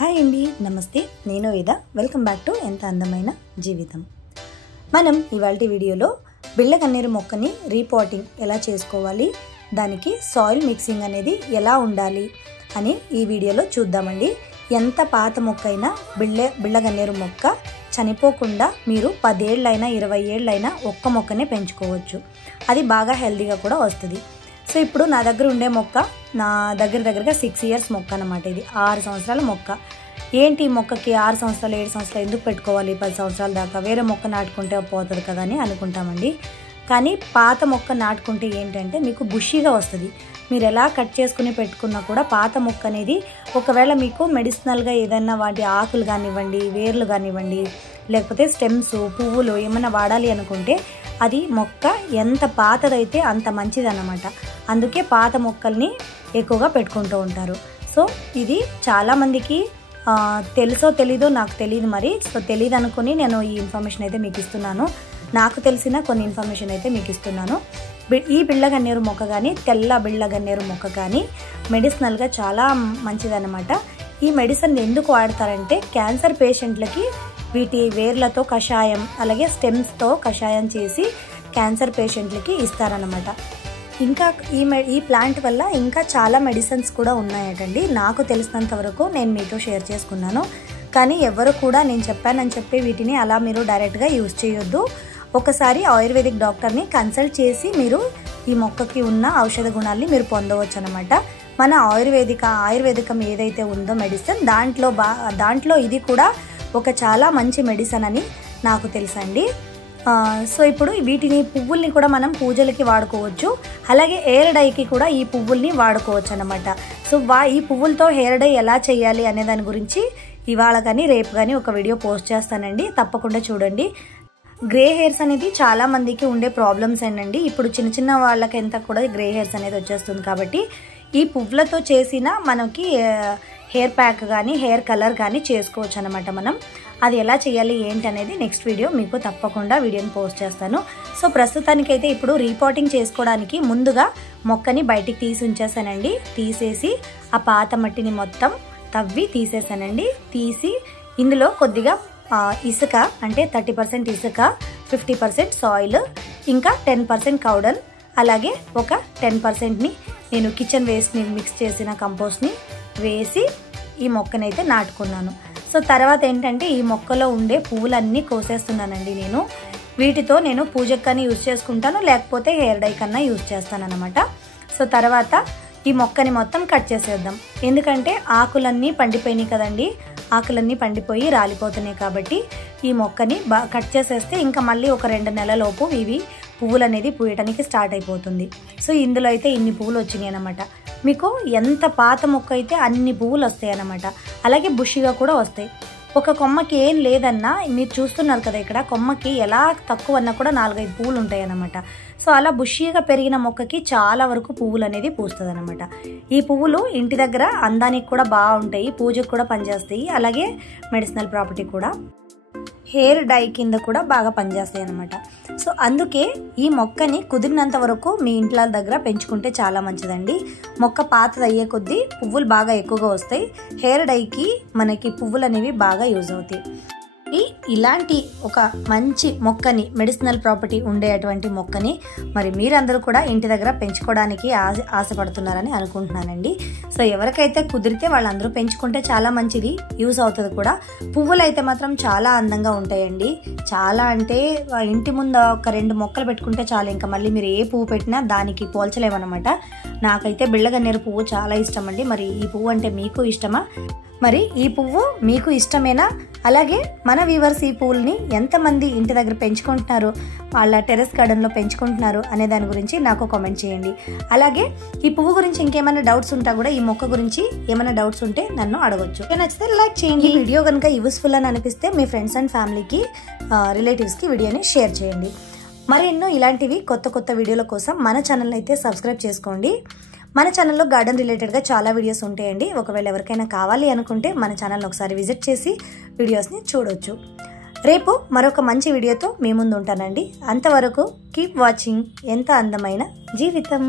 Hi అండి, నమస్తే. నేను వేద. వెల్కమ్ బ్యాక్ టు ఎంత అందమైన జీవితం. మనం ఇవాల్టి వీడియోలో బిళ్ళ గన్నేరు మొక్కని రీపాటింగ్ ఎలా చేసుకోవాలి, దానికి సాయిల్ మిక్సింగ్ అనేది ఎలా ఉండాలి అని ఈ వీడియోలో చూద్దామండి. ఎంత పాత మొక్క అయినా బిళ్ళ గన్నేరు మొక్క చనిపోకుండా మీరు 10 ఏళ్ళైనా 20 ఏళ్ళైనా ఒక్క మొక్కనే పెంచుకోవచ్చు. అది బాగా హెల్తీగా కూడా వస్తుంది. సో ఇప్పుడు నా దగ్గర ఉండే మొక్క నా దగ్గరగా 6 ఇయర్స్ మొక్క అన్నమాట. ఇది 6 సంవత్సరాల మొక్క. ఏంటి మొక్కకి 6 సంవత్సరాలు 7 సంవత్సరాలు ఎందుకు పెట్టుకోవాలి, 10 సంవత్సరాల దాకా వేరే మొక్క నాటుకుంటే పోతుంది కదా అని అనుకుంటామండి. కానీ పాత మొక్క నాటుకుంటే ఏంటంటే మీకు బుషీగా వస్తుంది. మీరు ఎలా కట్ చేసుకుని పెట్టుకున్నా కూడా పాత మొక్క అనేది ఒకవేళ మీకు మెడిసినల్గా ఏదైనా వాటి ఆకులు కానివ్వండి, వేర్లు కానివ్వండి, లేకపోతే స్టెమ్స్, పువ్వులు ఏమైనా వాడాలి అనుకుంటే అది మొక్క ఎంత పాతదైతే అంత మంచిది అన్నమాట. అందుకే పాత మొక్కల్ని ఎక్కువగా పెట్టుకుంటూ ఉంటారు. సో ఇది చాలామందికి తెలుసో తెలీదో నాకు తెలియదు మరి. సో తెలియదు అనుకుని నేను ఈ ఇన్ఫర్మేషన్ అయితే మీకు ఇస్తున్నాను. నాకు తెలిసిన కొన్ని ఇన్ఫర్మేషన్ అయితే మీకు ఇస్తున్నాను. ఈ బిళ్ళ గన్నేరు మొక్క కానీ తెల్ల బిళ్ళ గన్నేరు మొక్క కానీ మెడిసినల్గా చాలా మంచిదన్నమాట. ఈ మెడిసిన్ ఎందుకు వాడతారంటే క్యాన్సర్ పేషెంట్లకి వీటి వేర్లతో కషాయం, అలాగే స్టెమ్స్తో కషాయం చేసి క్యాన్సర్ పేషెంట్లకి ఇస్తారన్నమాట. ఇంకా ఈ ప్లాంట్ వల్ల ఇంకా చాలా మెడిసిన్స్ కూడా ఉన్నాయటండి. నాకు తెలిసినంత వరకు నేను మీతో షేర్ చేసుకున్నాను. కానీ ఎవరు కూడా నేను చెప్పానని చెప్పి వీటిని అలా మీరు డైరెక్ట్గా యూజ్ చేయొద్దు. ఒకసారి ఆయుర్వేదిక్ డాక్టర్ని కన్సల్ట్ చేసి మీరు ఈ మొక్కకి ఉన్న ఔషధ గుణాలని మీరు పొందవచ్చు అనమాట. మన ఆయుర్వేదికం ఏదైతే ఉందో మెడిసిన్ దాంట్లో ఇది కూడా ఒక చాలా మంచి మెడిసిన్ అని నాకు తెలుసండి. సో ఇప్పుడు వీటిని పువ్వుల్ని కూడా మనం పూజలకి వాడుకోవచ్చు. అలాగే హెయిర్ డైకి కూడా ఈ పువ్వుల్ని వాడుకోవచ్చు అనమాట. సో ఈ పువ్వులతో హెయిర్ డై ఎలా చేయాలి అనే దాని గురించి ఇవాళ కానీ రేపు కానీ ఒక వీడియో పోస్ట్ చేస్తానండి. తప్పకుండా చూడండి. గ్రే హెయిర్స్ అనేది చాలా మందికి ఉండే ప్రాబ్లమ్స్ ఏంటండి. ఇప్పుడు చిన్న వాళ్ళకంతా కూడా గ్రే హెయిర్స్ అనేది వచ్చేస్తుంది. కాబట్టి ఈ పువ్వులతో చేసిన మనకి హెయిర్ ప్యాక్ కానీ హెయిర్ కలర్ కానీ చేసుకోవచ్చు అనమాట. మనం అది ఎలా చేయాలి ఏంటి అనేది నెక్స్ట్ వీడియో మీకు తప్పకుండా వీడియోని పోస్ట్ చేస్తాను. సో ప్రస్తుతానికైతే ఇప్పుడు రీపాటింగ్ చేసుకోవడానికి ముందుగా మొక్కని బయటికి తీసి ఉంచేసానండి. తీసేసి ఆ పాత మట్టిని మొత్తం తవ్వి తీసేసానండి. తీసి ఇందులో కొద్దిగా ఇసుక అంటే 30% ఇసుక, 50% సాయిల్, ఇంకా 10% కౌడల్, అలాగే ఒక 10%ని నేను కిచెన్ వేస్ట్ని మిక్స్ చేసిన కంపోస్ట్ని వేసి ఈ మొక్కనైతే నాటుకున్నాను. సో తర్వాత ఏంటంటే ఈ మొక్కలో ఉండే పువ్వులన్నీ కోసేస్తున్నానండి నేను. వీటితో నేను పూజకు కానీ యూజ్ చేసుకుంటాను, లేకపోతే హెయిర్ డై కన్నా యూజ్ చేస్తాను అనమాట. సో తర్వాత ఈ మొక్కని మొత్తం కట్ చేసేద్దాం. ఎందుకంటే ఆకులన్నీ పండిపోయినాయి కదండి. ఆకులన్నీ పండిపోయి రాలిపోతున్నాయి. కాబట్టి ఈ మొక్కని కట్ చేసేస్తే ఇంకా మళ్ళీ ఒక 2 నెలలలోపు ఇవి పువ్వులు అనేది పూయటానికి స్టార్ట్ అయిపోతుంది. సో ఇందులో అయితే ఇన్ని పువ్వులు వచ్చినాయి అనమాట. మీకు ఎంత పాత మొక్క అయితే అన్ని పువ్వులు వస్తాయి అన్నమాట. అలాగే బుషిగా కూడా వస్తాయి. ఒక కొమ్మకి ఏం లేదన్నా మీరు చూస్తున్నారు కదా, ఇక్కడ కొమ్మకి ఎలా తక్కువ అన్నా కూడా 4-5 పువ్వులు ఉంటాయి అన్నమాట. సో అలా బుషిగా పెరిగిన మొక్కకి చాలా వరకు పువ్వులు అనేది పూస్తుంది అనమాట. ఈ పువ్వులు ఇంటి దగ్గర అందానికి కూడా బాగుంటాయి, పూజకు కూడా పనిచేస్తాయి, అలాగే మెడిసినల్ ప్రాపర్టీ కూడా, హెయిర్ డై కింద కూడా బాగా పనిచేస్తాయి అనమాట. సో అందుకే ఈ మొక్కని కుదిరినంత వరకు మీ ఇంట్లో దగ్గర పెంచుకుంటే చాలా మంచిదండి. మొక్క పాతది అయ్యే కొద్దీ పువ్వులు బాగా ఎక్కువగా వస్తాయి. హెయిర్ డైకి మనకి పువ్వులు అనేవి బాగా యూజ్ అవుతాయి. ఇలాంటి ఒక మంచి మొక్కని, మెడిసినల్ ప్రాపర్టీ ఉండేటువంటి మొక్కని మరి మీరందరూ కూడా ఇంటి దగ్గర పెంచుకోవడానికి ఆశపడుతున్నారని అనుకుంటున్నానండి. సో ఎవరికైతే కుదిరితే వాళ్ళందరూ పెంచుకుంటే చాలా మంచిది, యూజ్ అవుతుంది కూడా. పువ్వులు అయితే మాత్రం చాలా అందంగా ఉంటాయండి. చాలా అంటే ఇంటి ముందు ఒక 2 మొక్కలు పెట్టుకుంటే చాలు, ఇంకా మళ్ళీ మీరు ఏ పువ్వు పెట్టినా దానికి పోల్చలేమన్నమాట. నాకైతే బిళ్ళ గన్నేరు పువ్వు చాలా ఇష్టం అండి. మరి ఈ పువ్వు అంటే మీకు ఇష్టమా? మరి ఈ పువ్వు మీకు ఇష్టమేనా? అలాగే మన వ్యూవర్స్ ఈ పువ్వుల్ని ఎంతమంది ఇంటి దగ్గర పెంచుకుంటున్నారు, వాళ్ళ టెర్రస్ గార్డెన్లో పెంచుకుంటున్నారు అనే దాని గురించి నాకు కామెంట్ చేయండి. అలాగే ఈ పువ్వు గురించి ఇంకేమైనా డౌట్స్ ఉంటా కూడా, ఈ మొక్క గురించి ఏమైనా డౌట్స్ ఉంటే నన్ను అడగొచ్చు. నచ్చితే లైక్ చేయండి. ఈ వీడియో కనుక యూస్ఫుల్ అని అనిపిస్తే మీ ఫ్రెండ్స్ అండ్ ఫ్యామిలీకి, రిలేటివ్స్కి వీడియోని షేర్ చేయండి. మరెన్నో ఇలాంటివి కొత్త వీడియోల కోసం మన ఛానల్ అయితే సబ్స్క్రైబ్ చేసుకోండి. మన ఛానల్లో గార్డెన్ రిలేటెడ్గా చాలా వీడియోస్ ఉంటాయండి. ఒకవేళ ఎవరికైనా కావాలి అనుకుంటే మన ఛానల్ని ఒకసారి విజిట్ చేసి వీడియోస్ని చూడొచ్చు. రేపు మరొక మంచి వీడియోతో మీ ముందు ఉంటానండి. అంతవరకు కీప్ వాచింగ్ ఎంత అందమైన జీవితం.